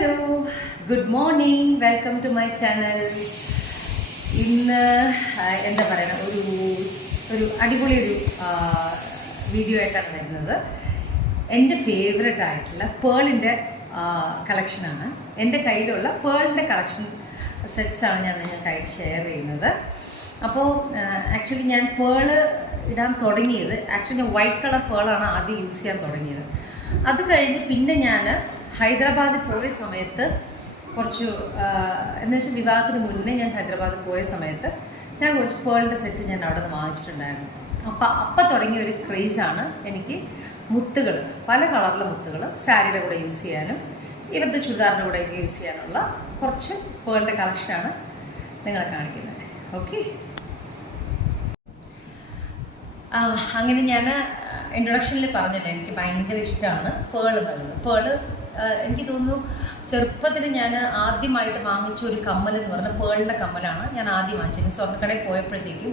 Hello, good morning, welcome to my channel. ഇന്ന് എന്താ പറയുക, ഒരു അടിപൊളി വീഡിയോ ആയിട്ടാണ് വരുന്നത്. എൻ്റെ ഫേവററ്റ് ആയിട്ടുള്ള പേളിൻ്റെ കളക്ഷനാണ്. എൻ്റെ കയ്യിലുള്ള പേളിൻ്റെ കളക്ഷൻ സെറ്റ്സാണ് ഞാൻ നിങ്ങൾക്കായിട്ട് ഷെയർ ചെയ്യുന്നത്. അപ്പോൾ ആക്ച്വലി ഞാൻ പേള് ഇടാൻ തുടങ്ങിയത് വൈറ്റ് കളർ പേളാണ് ആദ്യം യൂസ് ചെയ്യാൻ തുടങ്ങിയത്. അത് കഴിഞ്ഞ് പിന്നെ ഞാൻ ഹൈദരാബാദിൽ പോയ സമയത്ത് കുറച്ച് എന്ന് വെച്ചാൽ വിവാഹത്തിന് മുന്നേ ഞാൻ ഹൈദരാബാദിൽ പോയ സമയത്ത് ഞാൻ കുറച്ച് പേളിൻ്റെ സെറ്റ് ഞാൻ അവിടെ നിന്ന് വാങ്ങിച്ചിട്ടുണ്ടായിരുന്നു. അപ്പം തുടങ്ങിയ ഒരു ക്രേസാണ് എനിക്ക് മുത്തുകൾ, പല കളറിലെ മുത്തുകൾ സാരിയുടെ കൂടെ യൂസ് ചെയ്യാനും ഇവരുടെ ചുരിദാറിൻ്റെ കൂടെ യൂസ് ചെയ്യാനുള്ള കുറച്ച് പേളിൻ്റെ കളക്ഷനാണ് നിങ്ങളെ കാണിക്കുന്നത്. ഓക്കെ, അങ്ങനെ ഞാൻ ഇൻട്രൊഡക്ഷനിൽ പറഞ്ഞില്ലേ, എനിക്ക് ഭയങ്കര ഇഷ്ടമാണ് പേൾ എന്നുള്ളത്. പേള് എനിക്ക് തോന്നുന്നു ചെറുപ്പത്തിൽ ഞാൻ ആദ്യമായിട്ട് വാങ്ങിച്ച ഒരു കമ്മൽ എന്ന് പറഞ്ഞാൽ പേളിൻ്റെ കമ്മലാണ് ഞാൻ ആദ്യം വാങ്ങിച്ചത്. സ്വർണ്ണക്കടയിൽ പോയപ്പോഴത്തേക്കും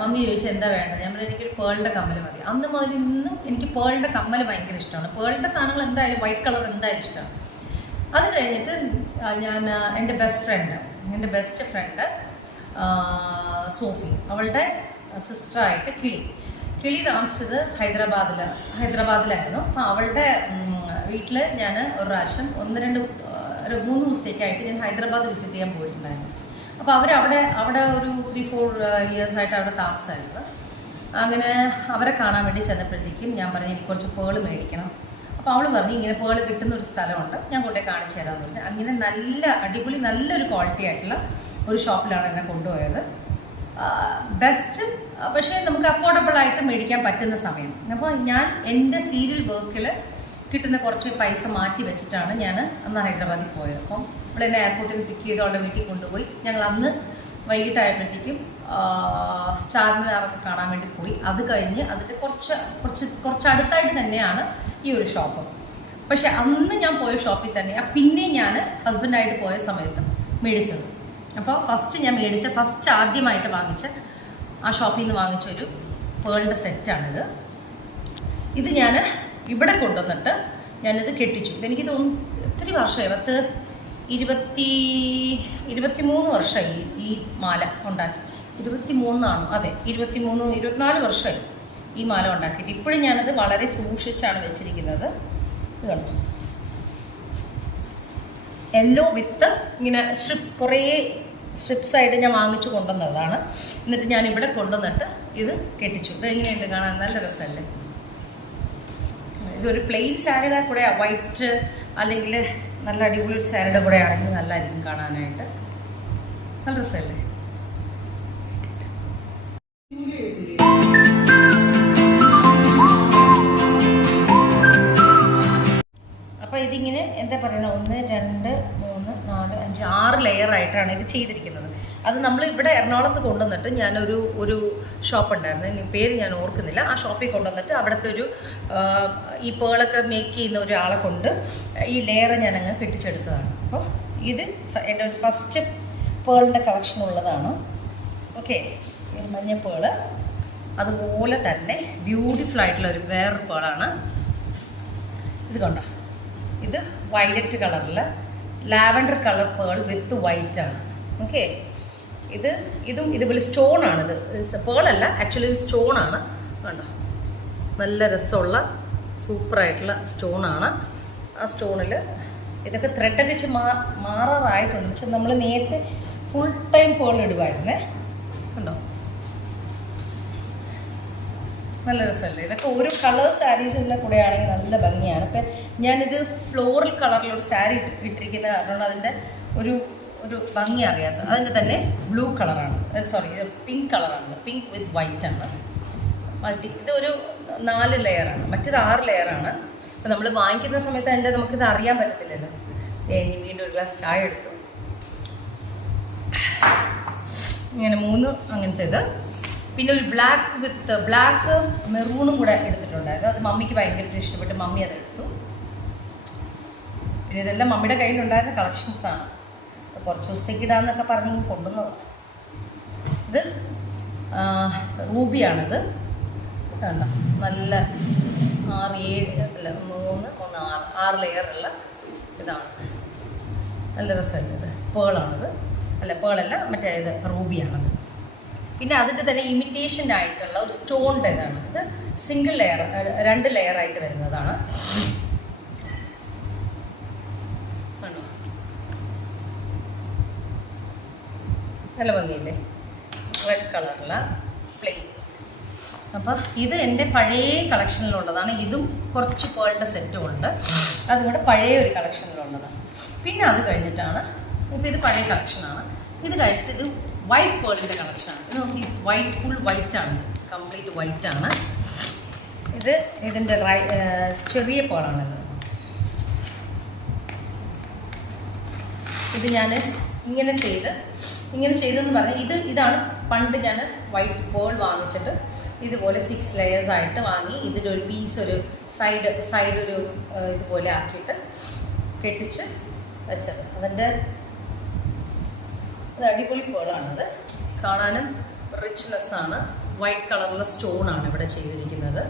മമ്മി ചോദിച്ചാൽ എന്താ വേണ്ടത്, ഞാൻ പറഞ്ഞു എനിക്കൊരു പേളിൻ്റെ കമ്മൽ മതി. അന്ന് മുതൽ ഇന്നും എനിക്ക് പേളിൻ്റെ കമ്മൽ ഭയങ്കര ഇഷ്ടമാണ്. പേളിൻ്റെ സാധനങ്ങൾ എന്തായാലും വൈറ്റ് കളർ എന്തായാലും ഇഷ്ടമാണ്. അത് കഴിഞ്ഞിട്ട് ഞാൻ എൻ്റെ ബെസ്റ്റ് ഫ്രണ്ട് സോഫി, അവളുടെ സിസ്റ്ററായിട്ട് കിളി താമസിച്ചത് ഹൈദരാബാദിലായിരുന്നു. അപ്പോൾ അവളുടെ വീട്ടിൽ ഞാൻ ഒരു പ്രാവശ്യം 3 ദിവസത്തേക്കായിട്ട് ഞാൻ ഹൈദരാബാദ് വിസിറ്റ് ചെയ്യാൻ പോയിട്ടുണ്ടായിരുന്നു. അപ്പോൾ അവിടെ ഒരു 3-4 ഇയേഴ്സായിട്ട് അവിടെ താമസമായിരുന്നു. അങ്ങനെ അവരെ കാണാൻ വേണ്ടി ചെന്നപ്പോഴത്തേക്കും ഞാൻ പറഞ്ഞു എനിക്ക് കുറച്ച് പേള് മേടിക്കണം. അപ്പോൾ അവൾ പറഞ്ഞു ഇങ്ങനെ പേള് കിട്ടുന്ന ഒരു സ്ഥലമുണ്ട്, ഞാൻ കൊണ്ടുപോയി കാണിച്ചു തരാമെന്ന് പറഞ്ഞു. അങ്ങനെ നല്ലൊരു ക്വാളിറ്റി ആയിട്ടുള്ള ഒരു ഷോപ്പിലാണ് എന്നെ കൊണ്ടുപോയത്. ബെസ്റ്റ്, പക്ഷേ നമുക്ക് അഫോർഡബിൾ ആയിട്ട് മേടിക്കാൻ പറ്റുന്ന സമയം. അപ്പോൾ ഞാൻ എൻ്റെ സീരിയൽ വർക്കിൽ കിട്ടുന്ന കുറച്ച് പൈസ മാറ്റി വെച്ചിട്ടാണ് ഞാൻ അന്ന് ഹൈദരാബാദിൽ പോയത്. അപ്പം ഇവിടെ എന്നെ എയർപോർട്ടിൽ പിക്ക് ചെയ്ത് അവളുടെ വീട്ടിൽ കൊണ്ടുപോയി. ഞങ്ങൾ അന്ന് വൈകിട്ടായപ്പോഴത്തേക്കും ചാർമിനാറൊക്കെ കാണാൻ വേണ്ടി പോയി. അത് കഴിഞ്ഞ് അതിൻ്റെ കുറച്ച് അടുത്തായിട്ട് തന്നെയാണ് ഈ ഒരു ഷോപ്പ്. പക്ഷെ അന്ന് ഞാൻ പോയ ഷോപ്പിൽ തന്നെയാണ് പിന്നെ ഞാൻ ഹസ്ബൻഡായിട്ട് പോയ സമയത്ത് മേടിച്ചത്. അപ്പോൾ ഫസ്റ്റ് ആദ്യമായിട്ട് വാങ്ങിച്ച ആ ഷോപ്പിൽ നിന്ന് വാങ്ങിച്ചൊരു പേളിൻ്റെ സെറ്റാണിത്. ഇത് ഞാൻ ഇവിടെ കൊണ്ടുവന്നിട്ട് ഞാനിത് കെട്ടിച്ചു. ഇതെനിക്ക് തോന്നുന്നു ഒത്തിരി വർഷമായി, 23 വർഷമായി ഈ മാല ഉണ്ടാക്കി. 23 ആണോ? അതെ, 24 വർഷമായി ഈ മാല ഉണ്ടാക്കിയിട്ട്. ഇപ്പോഴും ഞാനത് വളരെ സൂക്ഷിച്ചാണ് വെച്ചിരിക്കുന്നത്. ഇത് കണ്ടോ, യെല്ലോ വിത്ത് ഇങ്ങനെ കുറേ സ്ട്രിപ്സായിട്ട് ഞാൻ വാങ്ങിച്ചു കൊണ്ടുവന്നതാണ്. എന്നിട്ട് ഞാൻ ഇവിടെ കൊണ്ടുവന്നിട്ട് ഇത് കെട്ടിച്ചു. ഇത് എങ്ങനെയുണ്ട് കാണാൻ? നല്ല രസമല്ലേ? ഇതൊരു പ്ലെയിൻ സാരിയുടെ കൂടെ വൈറ്റ് അല്ലെങ്കിൽ നല്ല അടിപൊളി ഒരു സാരിയുടെ കൂടെ ആണെങ്കിൽ നല്ലതായിരിക്കും കാണാനായിട്ട്. നല്ല രസമല്ലേ? അപ്പോൾ ഇതിങ്ങനെ എന്താ പറയുക, 1 2 3 4 5 6 ലെയറായിട്ടാണ് ഇത് ചെയ്തിരിക്കുന്നത്. അത് നമ്മൾ ഇവിടെ എറണാകുളത്ത് കൊണ്ടുവന്നിട്ട് ഞാനൊരു ഷോപ്പ് ഉണ്ടായിരുന്നു, പേര് ഞാൻ ഓർക്കുന്നില്ല. ആ ഷോപ്പിൽ കൊണ്ടുവന്നിട്ട് അവിടുത്തെ ഈ പേളൊക്കെ മേക്ക് ചെയ്യുന്ന ഒരാളെ കൊണ്ട് ഈ ലെയർ ഞാനങ്ങ് കെട്ടിച്ചെടുത്തതാണ്. അപ്പോൾ ഇത് എൻ്റെ ഒരു ഫസ്റ്റ് പേളിൻ്റെ കളക്ഷൻ ഉള്ളതാണ്. ഓക്കെ, മഞ്ഞ പേള്, അതുപോലെ തന്നെ ബ്യൂട്ടിഫുൾ ആയിട്ടുള്ള വേറൊരു പേളാണ്. ഇത് കണ്ടോ, ഇത് വയലറ്റ് കളറിൽ ലാവൻഡർ കളർ പേൾ വിത്ത് വൈറ്റ് ആണ്. ഓക്കെ, ഇതും ഇതുപോലെ സ്റ്റോണാണിത്, പേളല്ല ആക്ച്വലി ഇത് സ്റ്റോണാണ്. കണ്ടോ, നല്ല രസമുള്ള സൂപ്പറായിട്ടുള്ള സ്റ്റോണാണ്. ആ സ്റ്റോണിൽ ഇതൊക്കെ ത്രെഡൊക്കെ മാറാറായിട്ടുണ്ട്. പക്ഷെ നമ്മൾ നേരത്തെ ഫുൾ ടൈം പേൾ ഇടുമായിരുന്നേ. കണ്ടോ, നല്ല രസമല്ലേ? ഇതൊക്കെ ഓരോ കളർ സാരീസിൻ്റെ കൂടെ ആണെങ്കിൽ നല്ല ഭംഗിയാണ്. ഇപ്പം ഞാനിത് ഫ്ലോറൽ കളറിലൊരു സാരി ഇട്ടിരിക്കുന്ന കാരണം അതിൻ്റെ ഒരു ഭംഗി അറിയാത്ത. അതിൻ്റെ തന്നെ ബ്ലൂ കളറാണ്, ഇത് പിങ്ക് കളറാണ്, പിങ്ക് വിത്ത് വൈറ്റ് ആണ്. ഇത് ഒരു 4 ലെയറാണ്, മറ്റേത് 6 ലെയറാണ്. അപ്പം നമ്മൾ വാങ്ങിക്കുന്ന സമയത്ത് നമുക്കിത് അറിയാൻ പറ്റത്തില്ലല്ലോ. ഇനി വീണ്ടും ഒരു ഗ്ലാസ് ചായ എടുത്തു. ഇങ്ങനെ 3 അങ്ങനത്തെ ഇത്. പിന്നെ ഒരു ബ്ലാക്ക് മെറൂണും കൂടെ എടുത്തിട്ടുണ്ടായിരുന്നു. അത് മമ്മിക്ക് ഭയങ്കരമായിട്ട് ഇഷ്ടപ്പെട്ട് മമ്മി അതെടുത്തു. പിന്നെ ഇതെല്ലാം മമ്മിയുടെ കയ്യിലുണ്ടായിരുന്ന കളക്ഷൻസാണ്. കുറച്ച് ദിവസത്തേക്ക് ഇടാമെന്നൊക്കെ പറഞ്ഞ് കൊണ്ടുവന്നതാണ്. ഇത് റൂബിയാണിത്. കണ്ടോ, നല്ല 6 7 അല്ല 3 1 6 ലെയറുള്ള ഇതാണ്. നല്ല രസമല്ല ഇത്. പേളാണത്. അല്ല പേളല്ല, മറ്റേ ഇത് റൂബിയാണത്. പിന്നെ അതിൻ്റെ തന്നെ ഇമിറ്റേഷൻ ആയിട്ടുള്ള ഒരു സ്റ്റോണിൻ്റെ ഇതാണ്. ഇത് സിംഗിൾ ലെയർ, 2 ലെയറായിട്ട് വരുന്നതാണ്. ആണോ, നല്ല ഭംഗിയില്ലേ? റെഡ് കളറുള്ള പ്ലെയിൻ. അപ്പോൾ ഇത് എൻ്റെ പഴയ കളക്ഷനിലുള്ളതാണ്. ഇതും കുറച്ച് പേളിൻ്റെ സെറ്റും ഉണ്ട്. അതും കൂടെ പഴയ ഒരു കളക്ഷനിലുള്ളതാണ്. പിന്നെ അത് കഴിഞ്ഞിട്ടാണ്, ഇപ്പോൾ ഇത് പഴയ കളക്ഷനാണ്. ഇത് കഴിഞ്ഞിട്ട് ഇത് വൈറ്റ് പേളിൻ്റെ കളക്ഷനാണ്. ഇത് നോക്കി, വൈറ്റ്, ഫുൾ വൈറ്റ് ആണ്. ഇത് കംപ്ലീറ്റ് വൈറ്റ് ആണ്. ഇത് ഇതിൻ്റെ ചെറിയ പേളാണിത്. ഇത് ഞാൻ ഇങ്ങനെ ചെയ്തെന്ന് പറഞ്ഞാൽ ഇതാണ് പണ്ട് ഞാൻ വൈറ്റ് പേൾ വാങ്ങിച്ചിട്ട് ഇതുപോലെ 6 ലെയേഴ്സ് ആയിട്ട് വാങ്ങി ഇതിലൊരു പീസ്, ഒരു സൈഡ് ഒരു ഇതുപോലെ ആക്കിയിട്ട് കെട്ടിച്ച് വെച്ചത്. അതിൻ്റെ അടിപൊളി പേളാണത്. കാണാനും റിച്ച്നെസ്സാണ്. വൈറ്റ് കളറിലെ സ്റ്റോണാണ് ഇവിടെ ചെയ്തിരിക്കുന്നത്.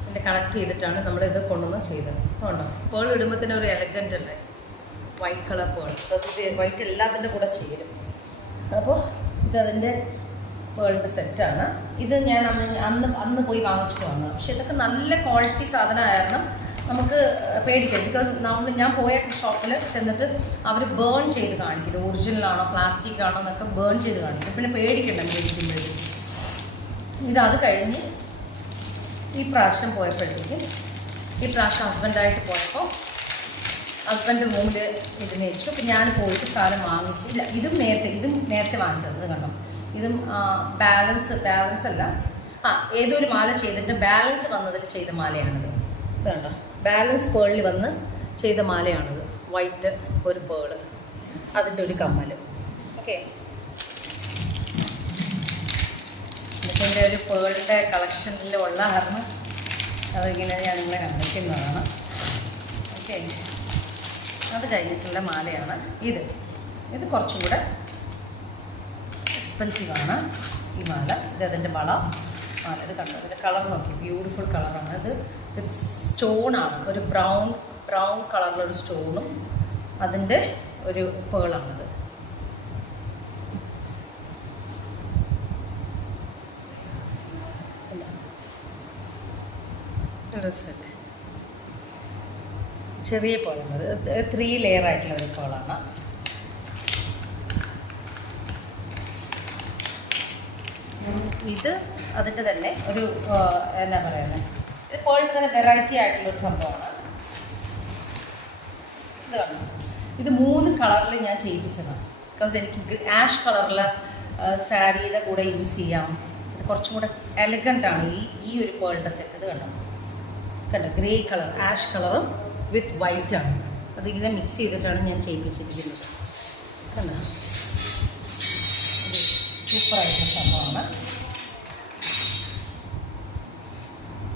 ഇതിൻ്റെ കണക്ട് ചെയ്തിട്ടാണ് നമ്മളിത് കൊണ്ടുവന്ന് ചെയ്തത്. അതുകൊണ്ടോ പേൾ ഇടുമ്പോൾ തന്നെ ഒരു എലഗൻ്റ് അല്ലേ? വൈറ്റ് കളർ പേൾ, വൈറ്റ് എല്ലാത്തിൻ്റെ കൂടെ ചേരും. അപ്പോൾ ഇതതിൻ്റെ പേളിൻ്റെ സെറ്റാണ്. ഇത് ഞാൻ അന്ന് പോയി വാങ്ങിച്ചിട്ട് വന്നത്. പക്ഷെ ഇതൊക്കെ നല്ല ക്വാളിറ്റി സാധനമായിരുന്നു. നമുക്ക് പേടിക്കാം. ബിക്കോസ് ഞാൻ പോയ ഷോപ്പിൽ ചെന്നിട്ട് അവർ ബേൺ ചെയ്ത് കാണിക്കും. ഇത് ഒറിജിനലാണോ പ്ലാസ്റ്റിക് ആണോ എന്നൊക്കെ ബേൺ ചെയ്ത് കാണിക്കും. പിന്നെ പേടിക്കണ്ട മേടിക്കുമ്പോഴേക്കും. അത് കഴിഞ്ഞ് ഈ പ്രാവശ്യം പോയപ്പോഴത്തേക്കും, ഈ പ്രാവശ്യം ഹസ്ബൻഡായിട്ട് പോയപ്പോൾ ഹസ്ബൻഡ് റൂമിൽ ഇതിനെ വെച്ചു. അപ്പം ഞാൻ പോയിട്ട് സാധനം വാങ്ങിച്ചില്ല. ഇതും നേരത്തെ വാങ്ങിച്ചത്. ഇത് കണ്ടോ, ഇതും ബാലൻസ് അല്ല, ഏതൊരു മാല ചെയ്തിട്ട് ബാലൻസ് വന്നതിൽ ചെയ്ത മാലയാണിത്. ഇത് കണ്ടോ, ബാലൻസ് പേളിൽ വന്ന് ചെയ്ത മാലയാണിത്. വൈറ്റ് ഒരു പേള്, അതിൻ്റെ ഒരു കമ്മൽ. ഓക്കെ, ഇതിൻ്റെ ഒരു പേളിൻ്റെ കളക്ഷനിലുള്ള കാരണം അതിങ്ങനെ ഞാൻ നിങ്ങളെ കാണിക്കുന്നതാണ്. ഓക്കെ, അത് കഴിഞ്ഞിട്ടുള്ള മാലയാണ് ഇത് കുറച്ചും കൂടെ എക്സ്പെൻസീവാണ് ഈ മാല. ഇത് അതിൻ്റെ മാല. ഇത് കണ്ടോ, ഇതിൻ്റെ കളർ നോക്കി, ബ്യൂട്ടിഫുൾ കളറാണ്. ഇത് വിത്ത് സ്റ്റോണാണ്, ഒരു ബ്രൗൺ കളറിലൊരു സ്റ്റോണും അതിൻ്റെ ഒരു പേളാണിത്. രസമല്ലേ? ചെറിയ പേളാണ്. 3 ലെയർ ആയിട്ടുള്ള ഒരു പേളാണ്. ഇത് അതിൻ്റെ തന്നെ ഒരു എന്നാ പറയുന്നത്, ഇത് പേളിൻ്റെ തന്നെ വെറൈറ്റി ആയിട്ടുള്ളൊരു സംഭവമാണ്. ഇത് കാണും, ഇത് 3 കളറിൽ ഞാൻ ചെയ്യിപ്പിച്ചതാണ്. ബിക്കോസ് എനിക്ക് ആഷ് കളറിൽ സാരിയുടെ കൂടെ യൂസ് ചെയ്യാം. ഇത് കുറച്ചും കൂടെ എലഗൻ്റാണ് ഈ ഒരു പേളിൻ്റെ സെറ്റ്. ഇത് കണ്ടോ, ഗ്രേ കളർ, ആഷ് കളറും വിത്ത് വൈറ്റാണ്. അതിങ്ങനെ മിക്സ് ചെയ്തിട്ടാണ് ഞാൻ ചെയ്യിപ്പിച്ചിരിക്കുന്നത്. കണ്ടോ, സൂപ്പറായിട്ടുള്ള സംഭവമാണ്.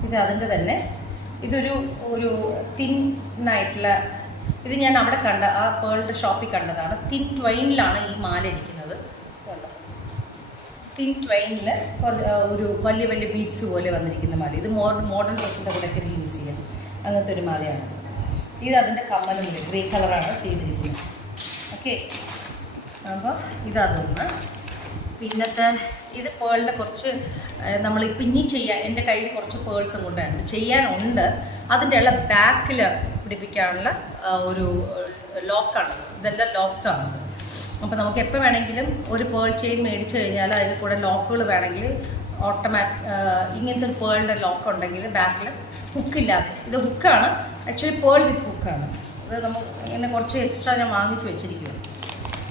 ഇത് അതിൻ്റെ തന്നെ ഇതൊരു തിന്നായിട്ടുള്ള, ഇത് ഞാൻ അവിടെ കണ്ട ആ പേളിൻ്റെ ഷോപ്പിൽ കണ്ടതാണ്. തിൻ ട്വൈനിലാണ് ഈ മാല ഇരിക്കുന്നത്. തിൻ ട്വൈനിൽ ഒരു വലിയ ബീഡ്സ് പോലെ വന്നിരിക്കുന്ന മാല. ഇത് മോഡേൺ ഡ്രസ്സിൻ്റെ കൂടെയൊക്കെ ഇത് യൂസ് ചെയ്യാം. അങ്ങനത്തെ ഒരു മാലയാണ്. ഇത് അതിൻ്റെ കമ്മലുമില്ല, ഗ്രേ കളറാണ് ചെയ്തിരിക്കുന്നത്. ഓക്കെ, അപ്പോൾ ഇതൊന്ന്. പിന്നത്തെ ഇത് പേളിൻ്റെ കുറച്ച് നമ്മൾ പിന്നി ചെയ്യാൻ എൻ്റെ കയ്യിൽ കുറച്ച് പേൾസും കൊണ്ടുണ്ട് ചെയ്യാനുണ്ട്. അതിൻ്റെ ഉള്ള ബാക്കിൽ പിടിപ്പിക്കാനുള്ള ഒരു ലോക്കാണ്. ഇതെല്ലാം ലോക്സാണത്. അപ്പോൾ നമുക്ക് എപ്പോൾ വേണമെങ്കിലും ഒരു പേൾ ചെയിൻ മേടിച്ച് കഴിഞ്ഞാൽ അതിൽ കൂടെ ലോക്കുകൾ വേണമെങ്കിൽ ഇങ്ങനത്തെ ഒരു പേളിൻ്റെ ലോക്ക് ഉണ്ടെങ്കിൽ ബാക്കിൽ ഹുക്കില്ലാതെ, ഇത് ഹുക്കാണ് ആക്ച്വലി, പേൾ വിത്ത് ഹുക്കാണ്. ഇത് നമ്മൾ ഇങ്ങനെ കുറച്ച് എക്സ്ട്രാ ഞാൻ വാങ്ങിച്ച് വെച്ചിരിക്കുകയാണ്.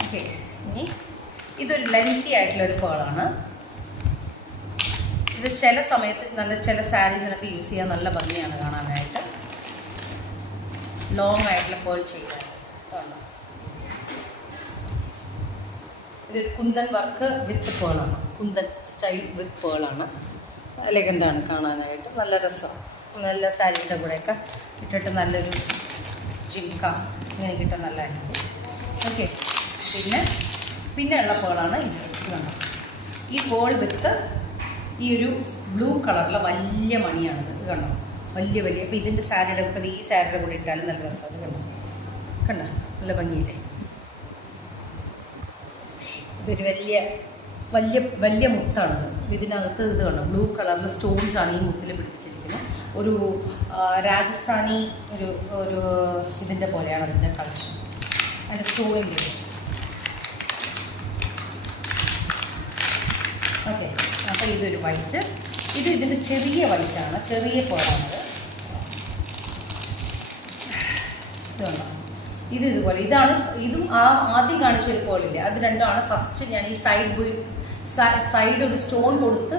ഓക്കെ, ഇനി ഇതൊരു ലെങ്തി ആയിട്ടുള്ളൊരു പേളാണ്. ഇത് ചില സമയത്ത് ചില സാരീസിനൊക്കെ യൂസ് ചെയ്യാൻ നല്ല ഭംഗിയാണ് കാണാനായിട്ട്. ലോങ് ആയിട്ടുള്ള പേൾ ചെയ്യാൻ. ഇതൊരു കുന്തൻ വർക്ക് വിത്ത് പേളാണ്, കുന്തൻ സ്റ്റൈൽ വിത്ത് പേളാണ്. എലഗൻ്റാണ് കാണാനായിട്ട്, നല്ല രസമാണ്. നല്ല സാരിയുടെ കൂടെയൊക്കെ ഇട്ടിട്ട് നല്ലൊരു ജിംക ഇങ്ങനെ കിട്ടാൻ നല്ലതായിരിക്കും. ഓക്കെ, പിന്നെ ഉള്ള പേളാണ് ഇത്. വേണം ഈ പേൾ വിത്ത് ഈ ഒരു ബ്ലൂ കളറിലെ വലിയ മണിയാണിത്. ഇത് കണ്ടോ, വലിയ വലിയ. അപ്പോൾ ഇതിൻ്റെ സാരിയുടെ കൂടെ ഈ സാരിയുടെ കൂടെ ഇട്ടാലും നല്ല രസമാണ്. കണ്ടോ കണ്ടോ, നല്ല ഭംഗിയില്ലേ. ഇതൊരു വലിയ വലിയ വലിയ മുത്താണത്. ഇതിനകത്ത് ഇത് കണ്ടോ, ബ്ലൂ കളറിൽ സ്റ്റോൺസാണ് ഈ മുത്തിൽ പിടിപ്പിച്ചിരിക്കുന്നത്. ഒരു രാജസ്ഥാനി ഒരു ഒരു ഇതിൻ്റെ പോലെയാണ് അതിൻ്റെ കളക്ഷൻ. അതിൻ്റെ സ്റ്റോണിൻ്റെ ഓക്കെ. അപ്പോൾ ഇതൊരു വൈറ്റ്, ഇതിൻ്റെ ചെറിയ വൈറ്റാണ്, ചെറിയ പേളാണത്. ഇതുണ്ടോ, ഇതുപോലെ ഇതാണ്. ഇതും ആദ്യം കാണിച്ചൊരു പേളില്ലേ, അത് രണ്ടുമാണ് ഫസ്റ്റ് ഞാൻ ഈ സൈഡ് ഒരു സ്റ്റോൺ കൊടുത്ത്.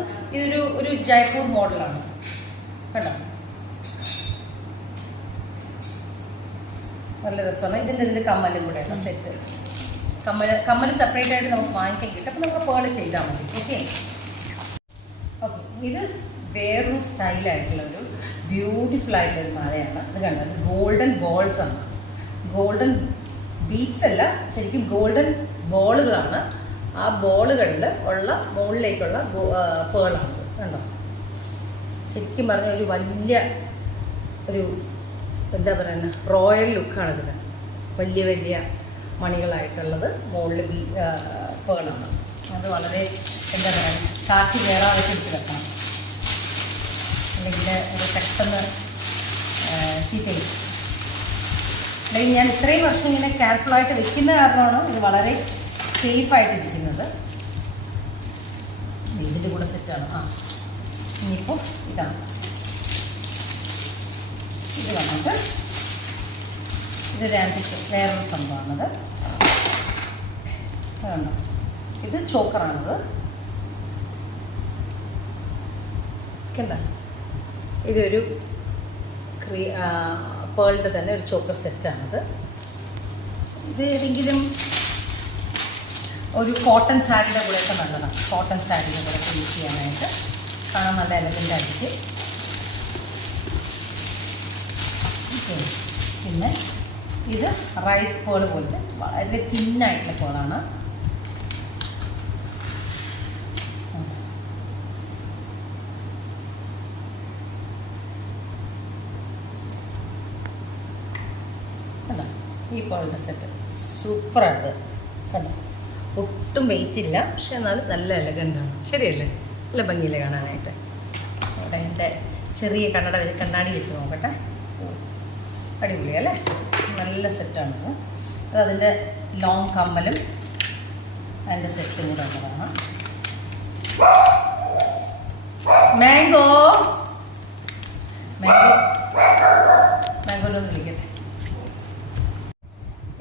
ഒരു ജയ്പൂർ മോഡലാണ് കേട്ടോ, നല്ല രസമാണ്. ഇതിൻ്റെ കമ്മലും കൂടെയാണ് സെറ്റ്. കമ്മൽ സെപ്പറേറ്റ് ആയിട്ട് നമുക്ക് വാങ്ങിക്കാൻ കിട്ടും. അപ്പോൾ നമുക്ക് പേള് ചെയ്താൽ മതി. Okay okay. ഇത് വേറൊരു സ്റ്റൈലായിട്ടുള്ളൊരു ബ്യൂട്ടിഫുൾ ആയിട്ടുള്ളൊരു മാലയാണ്. ഇത് കണ്ടോ, അത് ഗോൾഡൻ ബോൾസ് ആണ്. ഗോൾഡൻ ബീഡ്സ് അല്ല, ശരിക്കും ഗോൾഡൻ ബോളുകളാണ്. ആ ബോളുകളിൽ ഉള്ള മുകളിലേക്കുള്ള പേളാണ്. കണ്ടോ, ശരിക്കും പറഞ്ഞാൽ ഒരു വലിയ ഒരു എന്താ പറയുക, റോയൽ ലുക്കാണ് ഇതിന്. വലിയ വലിയ മണികളായിട്ടുള്ളത് മുകളിൽ പേളാണ്. അത് വളരെ എന്താ പറയുക, കാറ്റ് കയറാതെ പിടിച്ച് വെക്കണം, അല്ലെങ്കിൽ അത് പെട്ടെന്ന് ചീത്തയും. അല്ലെങ്കിൽ ഞാൻ ഇത്രയും വർഷം ഇങ്ങനെ കെയർഫുള്ളായിട്ട് വെക്കുന്ന കാരണമാണ് ഇത് വളരെ സേഫായിട്ടിരിക്കുന്നത്. ഇതിൻ്റെ കൂടെ സെറ്റാണ്. ഇനിയിപ്പോൾ ഇതാണ്. ഇത് വന്നിട്ട് ഇത് വേറൊരു സംഭവമാണത്. അതുകൊണ്ടോ, ഇത് ചോക്കറാണത്. എന്താ, ഇതൊരു പേളിൻ്റെ തന്നെ ഒരു ചോക്കർ സെറ്റാണത്. ഇത് ഏതെങ്കിലും ഒരു കോട്ടൺ സാരിയുടെ കൂടെയൊക്കെ നല്ലതാണ്. കോട്ടൺ സാരിയുടെ കൂടെയൊക്കെ യൂസ് ചെയ്യാനായിട്ട് കാണാൻ നല്ല എലഗൻ്റ് ആയിരിക്കും. പിന്നെ ഇത് റൈസ് പേൾ പോലത്തെ വളരെ തിന്നായിട്ടുള്ള പേളാണ്. കണ്ടോ, ഈ പേളിൻ്റെ സെറ്റ് സൂപ്പറാണ്. കണ്ടോ, ഒട്ടും വെയിറ്റ് ഇല്ല, പക്ഷെ എന്നാലും നല്ല എലഗൻ്റാണ്. ശരിയല്ലേ, നല്ല ഭംഗിയില്ലേ കാണാനായിട്ട്. അവിടെ എൻ്റെ ചെറിയ കണ്ണാടി വെച്ച് നോക്കട്ടെ. അടിപൊളിയല്ലേ, നല്ല സെറ്റാണ്. അതതിൻ്റെ ലോങ് കമ്മലും അതിൻ്റെ സെറ്റും കൂടെ ഉള്ളതാണ്. മാംഗോ മാംഗോനൊന്ന് വിളിക്കട്ടെ.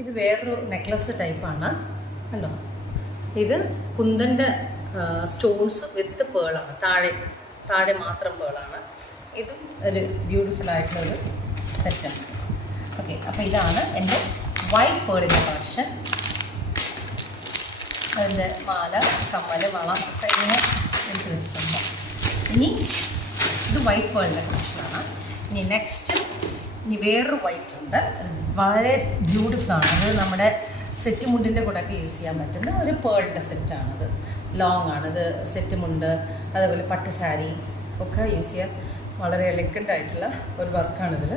ഇത് വേറൊരു നെക്ലസ് ടൈപ്പാണ്. കണ്ടോ, ഇത് കുന്തൻ്റെ സ്റ്റോൺസ് വിത്ത് പേളാണ്. താഴെ മാത്രം പേളാണ്. ഇതും ഒരു ബ്യൂട്ടിഫുൾ ആയിട്ടുള്ളൊരു സെറ്റാണ്. ഓക്കെ, അപ്പോൾ ഇതാണ് എൻ്റെ വൈറ്റ് പേളിൻ്റെ കളക്ഷൻ. അതിൻ്റെ മാല, കമ്മൽ, വള ഒക്കെ ഇങ്ങനെ എടുത്ത് വെച്ചിട്ടുണ്ട്. ഇനി ഇത് വൈറ്റ് പേളിൻ്റെ കളക്ഷനാണ്. ഇനി വേറൊരു വൈറ്റ് ഉണ്ട്, വളരെ ബ്യൂട്ടിഫുള്ളാണ്. അത് നമ്മുടെ സെറ്റ് മുണ്ടിൻ്റെ കൂടെയൊക്കെ യൂസ് ചെയ്യാൻ പറ്റുന്ന ഒരു പേളിൻ്റെ സെറ്റാണത്. ലോങ് ആണിത്. സെറ്റ് മുണ്ട്, അതേപോലെ പട്ട് സാരി ഒക്കെ യൂസ് ചെയ്യാൻ വളരെ എലഗൻ്റ് ആയിട്ടുള്ള ഒരു വർക്കാണിതിൽ.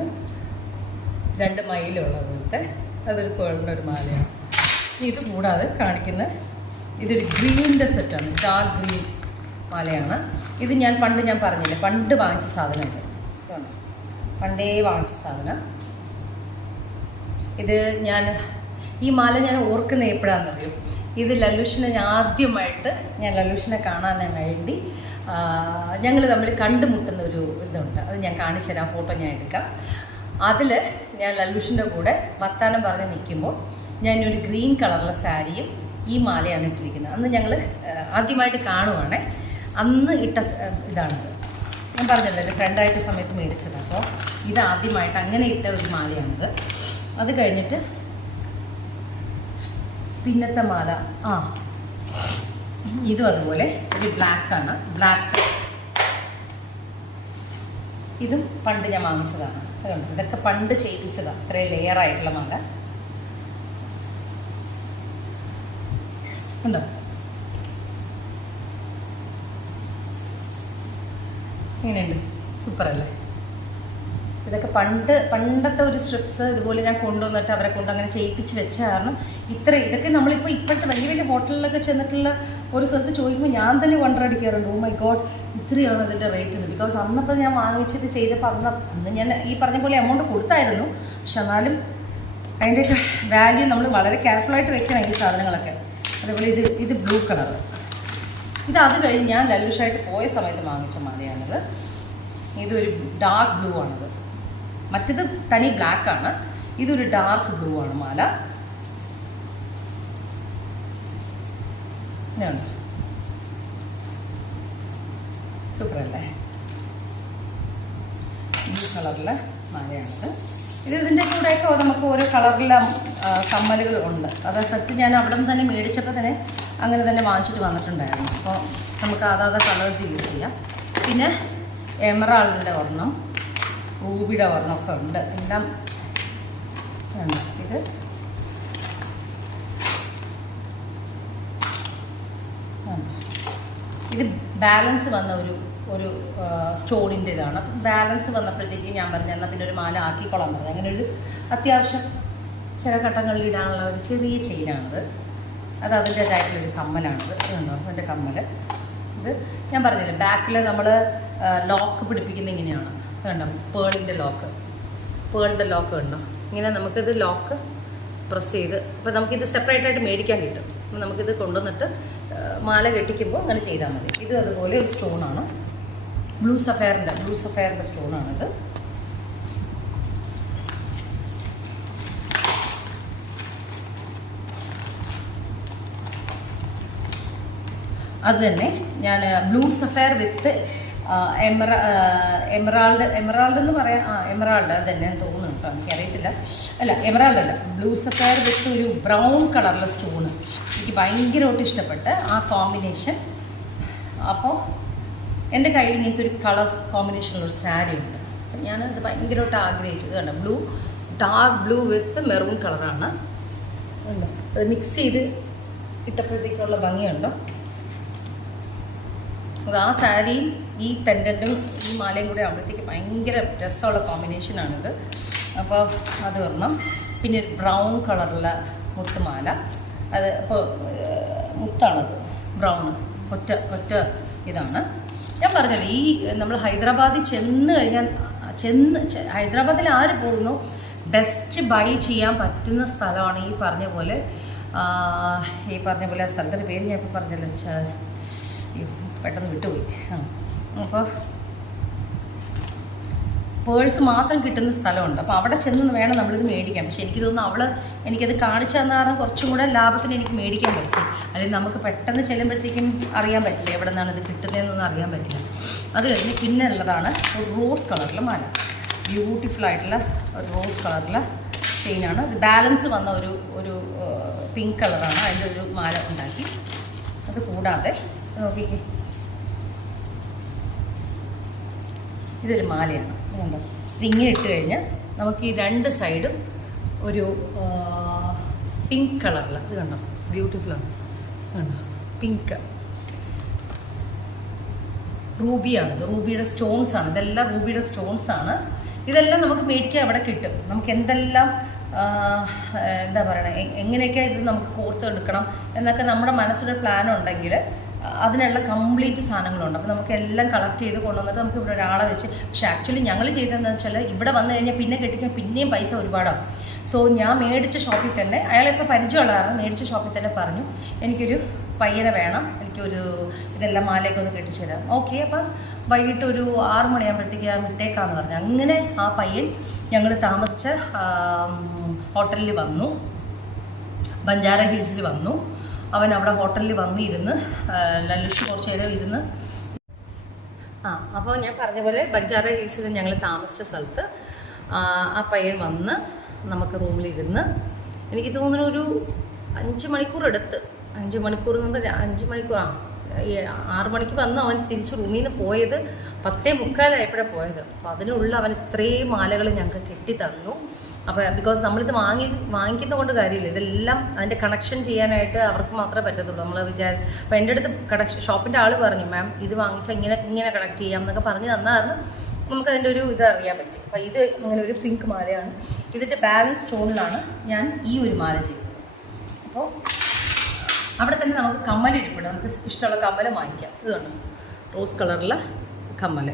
2 മൈലുള്ള പോലത്തെ അതൊരു പേളിൻ്റെ ഒരു മാലയാണ്. ഇത് കൂടാതെ കാണിക്കുന്ന ഇതൊരു ഗ്രീനിൻ്റെ സെറ്റാണ്. ഡാർക്ക് ഗ്രീൻ മാലയാണ്. ഇത് ഞാൻ പറഞ്ഞില്ലേ, പണ്ട് വാങ്ങിച്ച സാധനം. ഇതുണ്ട്, പണ്ടേ വാങ്ങിച്ച സാധനം. ഇത് ഈ മാല ഞാൻ ഓർക്കുന്ന എപ്പോഴാണെന്നറിയും, ഇത് ലല്ലൂഷിനെ ആദ്യമായിട്ട് ലല്ലൂഷിനെ കാണാൻ വേണ്ടി ഞങ്ങൾ തമ്മിൽ കണ്ടുമുട്ടുന്ന ഒരു ഇതുണ്ട്. അത് ഞാൻ കാണിച്ചു തരാം, ഫോട്ടോ ഞാൻ എടുക്കാം. അതിൽ ഞാൻ ലല്ലൂഷിൻ്റെ കൂടെ വർത്താനം പറഞ്ഞ് നിൽക്കുമ്പോൾ ഞാനൊരു ഗ്രീൻ കളറിലെ സാരിയും ഈ മാലയാണ് ഇട്ടിരിക്കുന്നത്. അന്ന് ഞങ്ങൾ ആദ്യമായിട്ട് കാണുവാണേ. അന്ന് ഇട്ട ഇതാണിത്. ഞാൻ പറഞ്ഞല്ലോ, എൻ്റെ ഫ്രണ്ടായിട്ട് സമയത്ത് മേടിച്ചത്. അപ്പോൾ ഇത് ആദ്യമായിട്ട് അങ്ങനെ ഇട്ട ഒരു മാലയാണിത്. അത് കഴിഞ്ഞിട്ട് പിന്നത്തെ മാല ഇതും അതുപോലെ ഒരു ബ്ലാക്കാണ്. ഇതും പണ്ട് ഞാൻ വാങ്ങിച്ചതാണ്. അതുകൊണ്ട് ഇതൊക്കെ പണ്ട് ചെയ്യിപ്പിച്ചതാണ്. ഇത്രയും ലെയറായിട്ടുള്ള മാല ഉണ്ടോ. ഇങ്ങനെയുണ്ട്, സൂപ്പറല്ലേ. ഇതൊക്കെ പണ്ടത്തെ ഒരു സ്ട്രിപ്സ് ഇതുപോലെ ഞാൻ കൊണ്ടുവന്നിട്ട് അവരെ കൊണ്ട് അങ്ങനെ ചെയ്യിപ്പിച്ച് വെച്ച കാരണം ഇതൊക്കെ നമ്മളിപ്പോൾ ഇപ്പോഴത്തെ വലിയ വലിയ ഹോട്ടലിലൊക്കെ ചെന്നിട്ടുള്ള ഒരു സ്ഥലത്ത് ചോദിക്കുമ്പോൾ ഞാൻ തന്നെ വണ്ടർ അടിക്കാറുണ്ട്. ഓ മൈ ഗോഡ്, ഇത്രയാണ് ഇതിൻ്റെ റേറ്റ് എന്ന്. ബിക്കോസ് അന്നപ്പോൾ ഞാൻ വാങ്ങിച്ചത് ചെയ്തപ്പോൾ അന്ന് ഞാൻ ഈ പറഞ്ഞ പോലെ എമൗണ്ട് കൊടുത്തായിരുന്നു. പക്ഷെ എന്നാലും അതിൻ്റെയൊക്കെ വാല്യൂ നമ്മൾ വളരെ കെയർഫുള്ളായിട്ട് വെക്കണം ഈ സാധനങ്ങളൊക്കെ. അതേപോലെ ഇത് ബ്ലൂ കളറ്, അത് കഴിഞ്ഞ് ഞാൻ ലല്ലുഷായിട്ട് പോയ സമയത്ത് വാങ്ങിച്ച മാലയാണിത്. ഇതൊരു ഡാർക്ക് ബ്ലൂ ആണിത്. മറ്റത് തനി ബ്ലാക്കാണ്, ഇതൊരു ഡാർക്ക് ബ്ലൂ ആണ് മാല. സൂപ്പറല്ലേ? ബ്ലൂ കളറിലെ മാലയാണിത്. ഇതിൻ്റെ കൂടെയൊക്കെ നമുക്ക് ഓരോ കളറിലെ കമ്മലുകൾ ഉണ്ട്. അത് സെറ്റ് ഞാൻ അവിടെ നിന്ന് തന്നെ മേടിച്ചപ്പോൾ തന്നെ അങ്ങനെ തന്നെ വാങ്ങിച്ചിട്ട് വന്നിട്ടുണ്ടായിരുന്നു. അപ്പോൾ നമുക്ക് അതാത് കളേഴ്സ് യൂസ് ചെയ്യാം. പിന്നെ എമറാൾഡിൻ്റെ ഒരെണ്ണം, റൂബിയുടെ ഒരെണ്ണമൊക്കെ ഉണ്ട്. എല്ലാം ഇത് ബാലൻസ് വന്ന ഒരു സ്റ്റോണിൻ്റെ ഇതാണ്. അപ്പം ബാലൻസ് വന്നപ്പോഴത്തേക്ക് ഞാൻ പറഞ്ഞു എന്നാൽ പിന്നെ ഒരു മാല ആക്കിക്കൊള്ളാൻ പറഞ്ഞു. അങ്ങനെ ഒരു അത്യാവശ്യം ചില ഘട്ടങ്ങളിൽ ഇടാനുള്ള ഒരു ചെറിയ ചെയിനാണിത്. അത് അതിൻ്റേതായിട്ടുള്ളൊരു കമ്മലാണിത്. ഇതുണ്ടോ അതിൻ്റെ കമ്മൽ? ഇത് ഞാൻ പറഞ്ഞില്ലേ, ബാക്കിൽ നമ്മൾ ലോക്ക് പിടിപ്പിക്കുന്ന ഇങ്ങനെയാണ്. കണ്ടോ, പേളിൻ്റെ ലോക്ക് കണ്ടോ? ഇങ്ങനെ നമുക്കിത് ലോക്ക് പ്രസ് ചെയ്ത്, അപ്പോൾ നമുക്കിത് സെപ്പറേറ്റ് ആയിട്ട് മേടിക്കാൻ കിട്ടും. അപ്പോൾ നമുക്കിത് കൊണ്ടുവന്നിട്ട് മാല കെട്ടിക്കുമ്പോൾ അങ്ങനെ ചെയ്താൽ മതി. ഇത് അതുപോലെ ഒരു സ്റ്റോണാണ്, ബ്ലൂ സഫയറിൻ്റെ സ്റ്റോണാണിത്. അത് തന്നെ ഞാൻ ബ്ലൂ സഫയർ വിത്ത് എമറാൾഡ് എന്ന് പറയാം. എമറാൾഡ് അത് തന്നെ തോന്നുന്നു കേട്ടോ, എനിക്കറിയത്തില്ല. അല്ല, എമറാൾഡ് അല്ല, ബ്ലൂ സഫയർ വിത്ത് ഒരു ബ്രൗൺ കളറിലെ സ്റ്റോണ് എനിക്ക് ഭയങ്കരമായിട്ട് ഇഷ്ടപ്പെട്ട ആ കോമ്പിനേഷൻ. അപ്പോൾ എൻ്റെ കയ്യിൽ ഇങ്ങനത്തെ ഒരു കളർ കോമ്പിനേഷനുള്ളൊരു സാരി ഉണ്ട്. അപ്പം ഞാനത് ഭയങ്കരമായിട്ട് ആഗ്രഹിച്ചു. ഇത് കണ്ടോ, ഡാർക്ക് ബ്ലൂ വിത്ത് മെറൂൺ കളറാണ്. ഉണ്ടോ, അത് മിക്സ് ചെയ്ത് ഇട്ടപ്പോഴത്തേക്കുള്ള ഭംഗിയുണ്ടോ? അത് ആ സാരിയും ഈ പെൻഡൻറ്റും ഈ മാലയും കൂടെ ആകുമ്പോഴത്തേക്ക് ഭയങ്കര രസമുള്ള കോമ്പിനേഷനാണിത്. അപ്പോൾ അത് ഒരെണ്ണം. പിന്നെ ഒരു ബ്രൗൺ കളറുള്ള മുത്തുമാല, അത് ഇപ്പോൾ മുത്താണത്, ബ്രൗൺ ഒറ്റ ഇതാണ്. ഞാൻ പറഞ്ഞല്ലോ, ഈ നമ്മൾ ഹൈദരാബാദിൽ ചെന്ന് കഴിഞ്ഞാൽ ഹൈദരാബാദിൽ ആര് പോകുന്നു ബെസ്റ്റ് ബൈ ചെയ്യാൻ പറ്റുന്ന സ്ഥലമാണ് ഈ പറഞ്ഞ പോലെ ആ സ്ഥലത്തിൻ്റെ പേര് ഞാൻ ഇപ്പോൾ പറഞ്ഞല്ലോ, പെട്ടെന്ന് വിട്ടുപോയി. അപ്പോൾ പേഴ്സ് മാത്രം കിട്ടുന്ന സ്ഥലമുണ്ട്. അപ്പോൾ അവിടെ ചെന്ന് വേണം നമ്മളിത് മേടിക്കാൻ. പക്ഷേ എനിക്ക് തോന്നുന്നു എനിക്കത് കാണിച്ചു തന്നാലും കുറച്ചും കൂടെ ലാഭത്തിന് എനിക്ക് മേടിക്കാൻ പറ്റി. അല്ലെങ്കിൽ നമുക്ക് പെട്ടെന്ന് ചെല്ലുമ്പോഴത്തേക്കും അറിയാൻ പറ്റില്ല എവിടെ നിന്നാണ് ഇത് കിട്ടുന്നതെന്നൊന്നും അറിയാൻ പറ്റില്ല. അത് കഴിഞ്ഞ് പിന്നെ ഉള്ളതാണ് ഒരു റോസ് കളറിലെ മാല, ബ്യൂട്ടിഫുൾ ആയിട്ടുള്ള ഒരു റോസ് കളറിലെ ചെയിനാണ്. ഇത് ബാലൻസ് വന്ന ഒരു പിങ്ക് കളറാണ്. അതിൻ്റെ ഒരു മാല ഉണ്ടാക്കി. അത് കൂടാതെ നോക്കിക്കേ, ഇതൊരു മാലയാണ്. കണ്ടോ, ഇതിങ്ങനെ ഇട്ട് കഴിഞ്ഞാൽ നമുക്ക് ഈ രണ്ട് സൈഡും ഒരു പിങ്ക് കളറിൽ, ഇത് കണ്ടോ, ബ്യൂട്ടിഫുള്ളാണ്. കണ്ടോ, പിങ്ക് റൂബിയാണിത്, റൂബിയുടെ സ്റ്റോൺസാണ്. ഇതെല്ലാം റൂബിയുടെ സ്റ്റോൺസാണ്. ഇതെല്ലാം നമുക്ക് മേടിക്കാൻ അവിടെ കിട്ടും. നമുക്ക് എന്തെല്ലാം എന്താ പറയണേ, എങ്ങനെയൊക്കെ ഇത് നമുക്ക് കോർത്തെടുക്കണം എന്നൊക്കെ നമ്മുടെ മനസ്സിലൊരു പ്ലാൻ ഉണ്ടെങ്കിൽ അതിനുള്ള കംപ്ലീറ്റ് സാധനങ്ങളുണ്ട്. അപ്പോൾ നമുക്ക് എല്ലാം കളക്ട് ചെയ്ത് കൊണ്ടുവന്നിട്ട് നമുക്ക് ഇവിടെ ഒരാളെ വെച്ച്, പക്ഷേ ആക്ച്വലി ഞങ്ങൾ ചെയ്തതെന്ന് വെച്ചാൽ ഇവിടെ വന്നു കഴിഞ്ഞാൽ പിന്നെ കെട്ടിക്കാൻ പിന്നെയും പൈസ ഒരുപാടാവും. സോ ഞാൻ മേടിച്ച ഷോപ്പിൽ തന്നെ, അയാളിപ്പോൾ പരിചയമുള്ളതാണ്, മേടിച്ച ഷോപ്പിൽ തന്നെ പറഞ്ഞു എനിക്കൊരു പയ്യനെ വേണം, ഇതെല്ലാം മാലയൊക്കെ ഒന്ന് കെട്ടിച്ചു തരാം. ഓക്കെ, അപ്പോൾ വൈകിട്ട് ഒരു 6 മണിയാകുമ്പോഴത്തേക്ക് ഞാൻ വിട്ടേക്കാമെന്ന് പറഞ്ഞു. അങ്ങനെ ആ പയ്യൻ ഞങ്ങൾ താമസിച്ച ഹോട്ടലിൽ വന്നു, ബഞ്ചാര ഹിൽസിൽ വന്നു. അവൻ അവിടെ ഹോട്ടലിൽ വന്നിരുന്ന് ലല്ലുഷ് കുറച്ച് നേരം ഇരുന്ന്. അപ്പോൾ ഞാൻ പറഞ്ഞ പോലെ ബഞ്ചാര ഹിൽസിൽ ഞങ്ങൾ താമസിച്ച സ്ഥലത്ത് ആ പയ്യൻ വന്ന് നമുക്ക് റൂമിലിരുന്ന്, എനിക്ക് തോന്നുന്നു ഒരു 5 മണിക്കൂർ എടുത്ത്, 5 മണിക്കൂർ നമ്മൾ 5 മണിക്കൂർ 6 മണിക്ക് വന്ന് അവൻ തിരിച്ച് റൂമിൽ നിന്ന് പോയത് 10:45 പോയത്. അപ്പോൾ അതിനുള്ള അവൻ ഇത്രയും മാലകൾ ഞങ്ങൾക്ക് കെട്ടി തന്നു. അപ്പോൾ ബിക്കോസ് നമ്മളിത് വാങ്ങിക്കുന്ന കൊണ്ട് കാര്യമില്ല, ഇതെല്ലാം അതിൻ്റെ കണക്ഷൻ ചെയ്യാനായിട്ട് അവർക്ക് മാത്രമേ പറ്റത്തുള്ളൂ. നമ്മൾ അപ്പോൾ എൻ്റെ അടുത്ത് ഷോപ്പിൻ്റെ ആൾ പറഞ്ഞു, മാം ഇത് വാങ്ങിച്ചാൽ ഇങ്ങനെ കണക്ട് ചെയ്യാം എന്നൊക്കെ പറഞ്ഞ് തന്നായിരുന്നു. നമുക്കതിൻ്റെ ഒരു ഇത് അറിയാൻ പറ്റും. അപ്പോൾ ഇത് അങ്ങനെ ഒരു പിങ്ക് മാലയാണ്. ഇതിൻ്റെ ബാലൻസ് സ്റ്റോണിലാണ് ഞാൻ ഈ ഒരു മാല ചെയ്തത്. അപ്പോൾ അവിടെ തന്നെ നമുക്ക് കമ്മൽ ഇരിപ്പുണ്ട്. നമുക്ക് ഇഷ്ടമുള്ള കമ്മൽ വാങ്ങിക്കാം. ഇതുണ്ട് റോസ് കളറിലെ കമ്മൽ.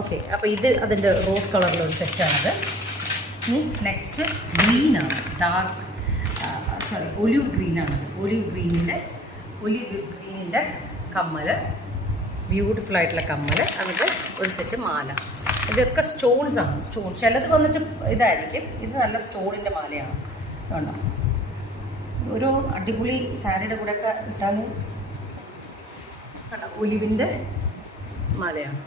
ഓക്കെ. അപ്പോൾ ഇത് അതിൻ്റെ റോസ് കളറിലൊരു സെറ്റാണത്. നെക്സ്റ്റ് ഗ്രീനാണ്, ഡാർക്ക് ഒലിവ് ഗ്രീനാണത്. ഒലിവ് ഗ്രീനിൻ്റെ കമ്മൽ, ബ്യൂട്ടിഫുൾ ആയിട്ടുള്ള കമ്മൽ. അതിൻ്റെ ഒരു സെറ്റ് മാല. ഇതൊക്കെ സ്റ്റോൺസാണ്. ചിലത് വന്നിട്ട് ഇതായിരിക്കും. ഇത് നല്ല സ്റ്റോണിൻ്റെ മാലയാണ്. കണ്ടോ? ഒരു അടിപൊളി സാരിയുടെ കൂടെയൊക്കെ ഇട്ടാലും ഒലിവിൻ്റെ മാലയാണ്.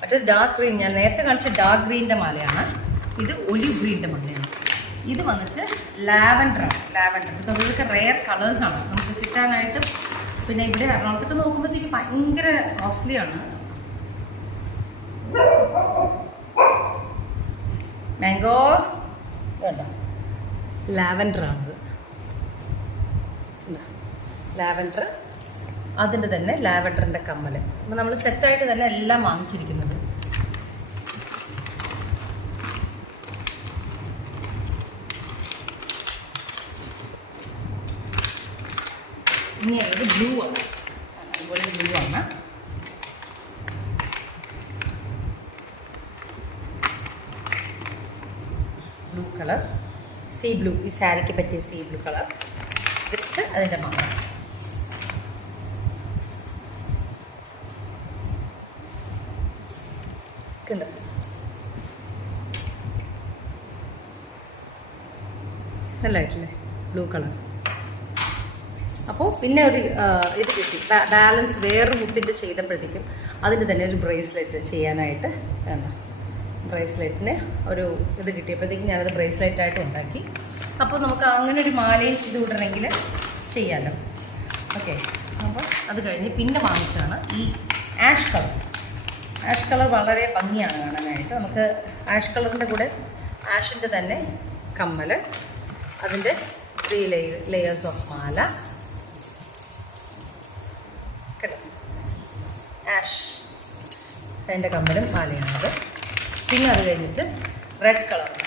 മറ്റേ ഡാർക്ക് ഗ്രീൻ, ഞാൻ നേരത്തെ കാണിച്ച ഡാർക്ക് ഗ്രീനിൻ്റെ മാലയാണ്. ഇത് ഒലിവ് ഗ്രീനിൻ്റെ മാലയാണ്. ഇത് വന്നിട്ട് ലാവൻഡറാണ്. ലാവൻഡർ ബിക്കോസ് ഇതൊക്കെ റെയർ കളേഴ്സാണ് നമുക്ക് കിട്ടാനായിട്ട്. പിന്നെ ഇവിടെ എറണാകുളത്തൊക്കെ നോക്കുമ്പോഴത്തേക്ക് ഭയങ്കര കോസ്റ്റ്ലിയാണ്. മാംഗോ വേണ്ട, ലാവൻഡറാണിത്. ലാവൻഡർ, അതിൻ്റെ തന്നെ ലാവൻഡറിൻ്റെ കമ്മൽ. അപ്പോൾ നമ്മൾ സെറ്റായിട്ട് തന്നെ എല്ലാം വാങ്ങിച്ചിരിക്കുന്നത്. ഇനി ഇത് ബ്ലൂ ആണ്, അതുപോലെ ബ്ലൂ ആണ്. ബ്ലൂ കളർ, സീ ബ്ലൂ, ഈ സാരിക്ക് പറ്റിയ സീ ബ്ലൂ കളർ വിത്ത് അതിൻ്റെ മാല. നല്ലതായിട്ടില്ലേ ബ്ലൂ കളർ. അപ്പോൾ പിന്നെ ഒരു ഇത് കിട്ടി, ബാലൻസ് വേറൊരു മുത്തിൻ്റെ ചെയ്തപ്പോഴത്തേക്കും അതിന് തന്നെ ഒരു ബ്രേസ്ലെറ്റ് ചെയ്യാനായിട്ട് വേണ്ട. ബ്രേസ്ലെറ്റിന് ഒരു ഇത് കിട്ടിയപ്പോഴത്തേക്കും ഞാനത് ബ്രേസ്ലെറ്റായിട്ട് ഉണ്ടാക്കി. അപ്പോൾ നമുക്ക് അങ്ങനെ ഒരു മാലയും ഇത് ഇടണമെങ്കിൽ ചെയ്യാമല്ലോ. ഓക്കെ. അപ്പോൾ അത് കഴിഞ്ഞ് പിന്നെ വാങ്ങിച്ചതാണ് ഈ ആഷ് കളർ. ആഷ് കളർ വളരെ ഭംഗിയാണ് കാണാനായിട്ട്. നമുക്ക് ആഷ് കളറിൻ്റെ കൂടെ ആഷിൻ്റെ തന്നെ കമ്മൽ, അതിൻ്റെ 3 ലെയേഴ്സ് ഓഫ് മാല, ആഷ് അതിൻ്റെ കമ്മലും മാലയാണത്. പിന്നെ അത് കഴിഞ്ഞിട്ട് റെഡ് കളറാണ്.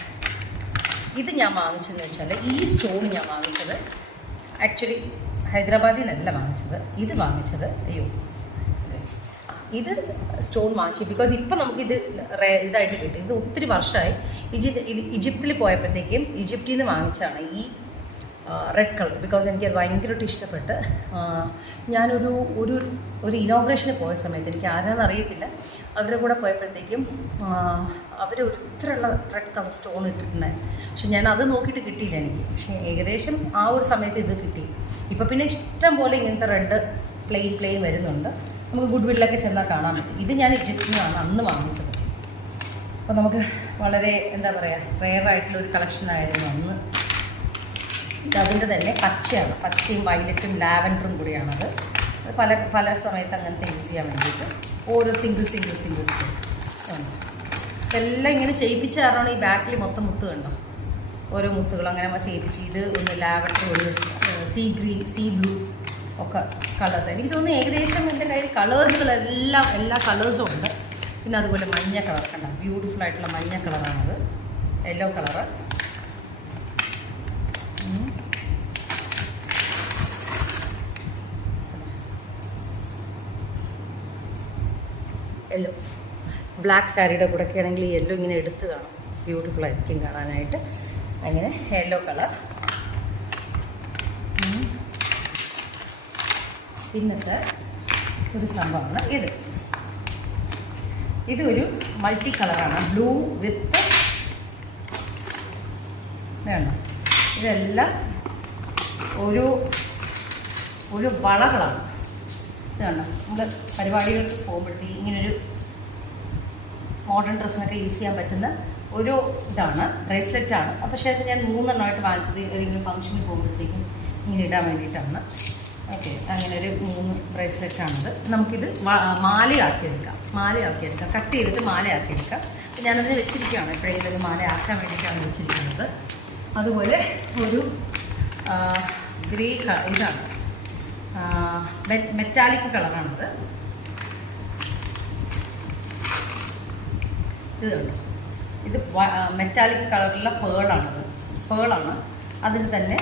ഇത് ഞാൻ വാങ്ങിച്ചതെന്ന് വെച്ചാൽ ഈ സ്റ്റോൺ ഞാൻ വാങ്ങിച്ചത് ആക്ച്വലി ഹൈദരാബാദിൽ നിന്നല്ല വാങ്ങിച്ചത്. ഇത് വാങ്ങിച്ചത് ഇത് സ്റ്റോൺ വാങ്ങിച്ചു ബിക്കോസ് ഇപ്പം നമുക്കിത് ഇതായിട്ട് കിട്ടും. ഇത് ഒത്തിരി വർഷമായി. ഈജിപ്തിൽ പോയപ്പോഴത്തേക്കും ഈജിപ്തിൽ നിന്ന് വാങ്ങിച്ചാണ് ഈ റെഡ് കളർ. ബിക്കോസ് എനിക്കത് ഭയങ്കരമായിട്ട് ഇഷ്ടപ്പെട്ട് ഞാനൊരു ഒരു ഒരു ഇനോഗ്രേഷന് പോയ സമയത്ത് എനിക്ക് ആരാന്ന് അറിയത്തില്ല, അവരുടെ കൂടെ പോയപ്പോഴത്തേക്കും അവർ ഒത്തിരിയുള്ള റെഡ് കളർ സ്റ്റോൺ ഇട്ടിട്ടുണ്ടായിരുന്നു. പക്ഷെ ഞാൻ അത് നോക്കിയിട്ട് കിട്ടിയില്ല എനിക്ക്. പക്ഷേ ഏകദേശം ആ ഒരു സമയത്ത് ഇത് കിട്ടി. ഇപ്പം പിന്നെ ഇഷ്ടം പോലെ ഇങ്ങനത്തെ റെഡ് പ്ലെയിൻ വരുന്നുണ്ട്. നമുക്ക് ഗുഡ് വില്ലൊക്കെ ചെന്നാൽ കാണാൻ പറ്റും. ഇത് ഞാൻ ഈജിപ്തിൽ നിന്നാണ് അന്ന് വാങ്ങിച്ചത്. അപ്പോൾ നമുക്ക് വളരെ എന്താ പറയുക റെയറായിട്ടുള്ളൊരു കളക്ഷനായിരുന്നു അന്ന്. അതിൻ്റെ തന്നെ പച്ചയാണ്, പച്ചയും വയലറ്റും ലാവൻഡറും കൂടിയാണത്. പല സമയത്ത് അങ്ങനത്തെ യൂസ് ചെയ്യാൻ വേണ്ടിയിട്ട് ഓരോ സിംഗിൾ സ്റ്റോൺ. ഇതെല്ലാം ഇങ്ങനെ ചെയ്യിപ്പിച്ച കാരണമാണ് ഈ ബാക്കിൽ മൊത്തം മുത്ത് കണ്ടോ, ഓരോ മുത്തുകൾ അങ്ങനെ ചെയ്യിപ്പിച്ച്. ഇത് ഒന്ന് ലാവൻഡർ, ഒരു സീ ഗ്രീൻ, സീ ബ്ലൂ ഒക്കെ കളേഴ്സ്. എനിക്ക് തോന്നുന്നു ഏകദേശം എൻ്റെ കയ്യിൽ കളേഴ്സുകളെല്ലാം എല്ലാ കളേഴ്സും ഉണ്ട്. പിന്നെ അതുപോലെ മഞ്ഞ കളർ കണ്ട, ബ്യൂട്ടിഫുൾ ആയിട്ടുള്ള മഞ്ഞ കളറാണത്, യെല്ലോ കളറ്. യെല്ലോ ബ്ലാക്ക് സാരിയുടെ കൂടെയൊക്കെ ആണെങ്കിൽ ഈ യെല്ലോ ഇങ്ങനെ എടുത്ത് കാണും, ബ്യൂട്ടിഫുൾ ആയിരിക്കും കാണാനായിട്ട്. അങ്ങനെ യെല്ലോ കളർ. പിന്നത്തെ ഒരു സംഭവമാണ് ഇതൊരു മൾട്ടി കളറാണ്, ബ്ലൂ വിത്ത് വേണം. ഇതെല്ലാം ഓരോ വളകളാണ്. ഇതാണ് നമ്മൾ പരിപാടികൾക്ക് പോകുമ്പോഴത്തേക്ക് ഇങ്ങനൊരു മോഡേൺ ഡ്രസ്സിനൊക്കെ യൂസ് ചെയ്യാൻ പറ്റുന്ന ഒരു ഇതാണ്, ബ്രേസ്ലെറ്റാണ്. പക്ഷേ അത് ഞാൻ 3 എണ്ണമായിട്ട് വാങ്ങിച്ചത് ഏതെങ്കിലും ഫംഗ്ഷനിൽ പോകുമ്പോഴത്തേക്കും ഇങ്ങനെ ഇടാൻ വേണ്ടിയിട്ടാണ്. ഓക്കെ. അങ്ങനെ ഒരു 3 ബ്രേസ്ലെറ്റാണിത്. നമുക്കിത് മാലയാക്കിയെടുക്കാം. കട്ട് ചെയ്തിട്ട് മാലയാക്കിയെടുക്കാം. അപ്പോൾ ഞാനതിന് വെച്ചിരിക്കുകയാണ്, എപ്പോഴെങ്കിലും ഒരു മാല ആക്കാൻ വേണ്ടിയിട്ടാണ് വെച്ചിരിക്കുന്നത്. അതുപോലെ ഒരു ഗ്രേ ഇതാണ്, മെറ്റാലിക് കളറാണിത്. ഇത് കണ്ടോ, ഇത് മെറ്റാലിക് കളറിലുള്ള പേളാണ്. അതിൽ തന്നെ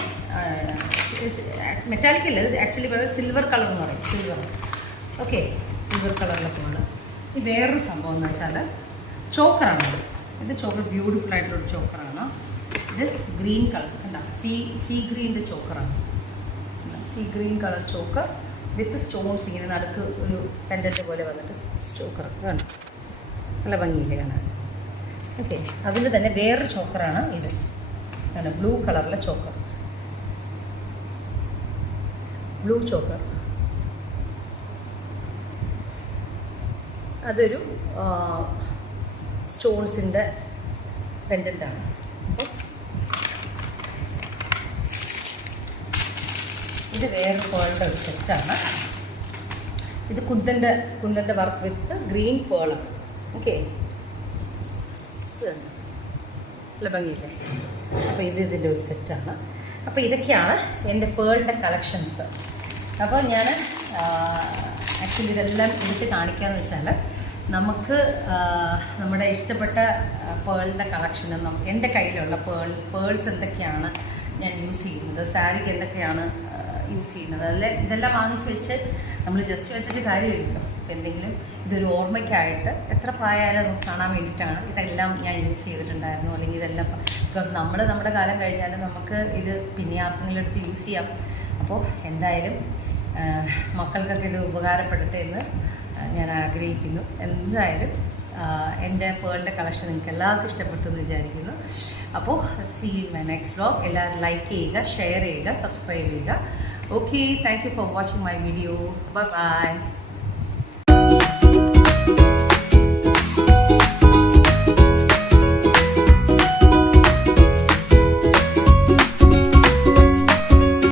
മെറ്റാലിക് അല്ല, ഇത് ആക്ച്വലി പറയുന്നത് സിൽവർ കളർ എന്ന് പറയും, സിൽവർ. ഓക്കെ, സിൽവർ കളറിലെ പേള്. ഈ വേറൊരു സംഭവം എന്ന് വെച്ചാൽ ചോക്കറാണ്. ഇത് ചോക്കർ ബ്യൂട്ടിഫുൾ ആയിട്ടുള്ളൊരു ചോക്കറാണ്. ഇത് ഗ്രീൻ കളർ, കണ്ട, സീ ഗ്രീൻ്റെ ചോക്കറാണ്. Sea green colour choker with stones, ഇങ്ങനെ നടുക്ക് ഒരു പെൻഡൻറ്റ് പോലെ വന്നിട്ട് ചോക്കർ കണ്ടു, നല്ല ഭംഗിയില്ലേ കാണാൻ. ഓക്കെ, അതിൽ തന്നെ വേറൊരു ചോക്കറാണ് ഇത്, ആണ് ബ്ലൂ കളറിലെ ചോക്കർ, ബ്ലൂ ചോക്കർ. അതൊരു സ്റ്റോൺസിൻ്റെ പെൻഡൻ്റാണ്. അപ്പോൾ ഇത് വേറെ പേളുടെ ഒരു സെറ്റാണ്. ഇത് കുന്തൻ്റെ വർക്ക് വിത്ത് ഗ്രീൻ പേളാണ്. ഓക്കെ, നല്ല ഭംഗിയില്ലേ. അപ്പോൾ ഇതിൻ്റെ ഒരു സെറ്റാണ്. അപ്പോൾ ഇതൊക്കെയാണ് എൻ്റെ പേളിൻ്റെ കളക്ഷൻസ്. അപ്പോൾ ഞാൻ ആക്ച്വലി ഇതെല്ലാം എടുത്ത് കാണിക്കാമെന്ന് വെച്ചാൽ നമുക്ക് നമ്മുടെ ഇഷ്ടപ്പെട്ട പേളിൻ്റെ കളക്ഷനും എൻ്റെ കയ്യിലുള്ള പേൾസ് എന്തൊക്കെയാണ് ഞാൻ യൂസ് ചെയ്യുന്നത്, സാരിക്ക് എന്തൊക്കെയാണ് യൂസ് ചെയ്യുന്നത്, ഇതെല്ലാം വാങ്ങിച്ച് വെച്ച് നമ്മൾ ജസ്റ്റ് വെച്ചിട്ട് കാര്യമില്ലല്ലോ. എന്തെങ്കിലും ഇതൊരു ഓർമ്മയ്ക്കായിട്ട് എത്ര പ്രായമായാലും നമുക്ക് കാണാൻ വേണ്ടിയിട്ടാണ് ഇതെല്ലാം ഞാൻ യൂസ് ചെയ്തിട്ടുണ്ടായിരുന്നു. അല്ലെങ്കിൽ ഇതെല്ലാം ബിക്കോസ് നമ്മുടെ കാലം കഴിഞ്ഞാലും നമുക്ക് ഇത് പിന്നെ ആർക്കെങ്കിലും എടുത്ത് യൂസ് ചെയ്യാം. അപ്പോൾ എന്തായാലും മക്കൾക്കൊക്കെ ഇത് ഉപകാരപ്പെടട്ടെ എന്ന് ഞാൻ ആഗ്രഹിക്കുന്നു. എന്തായാലും എൻ്റെ പേളിൻ്റെ കളക്ഷൻ നിങ്ങൾക്ക് എല്ലാവർക്കും ഇഷ്ടപ്പെട്ടു എന്ന് വിചാരിക്കുന്നു. അപ്പോൾ see in my next vlog. എല്ലാവരും ലൈക്ക് ചെയ്യുക, ഷെയർ ചെയ്യുക, സബ്സ്ക്രൈബ് ചെയ്യുക. Okay, thank you for watching my video. Bye bye.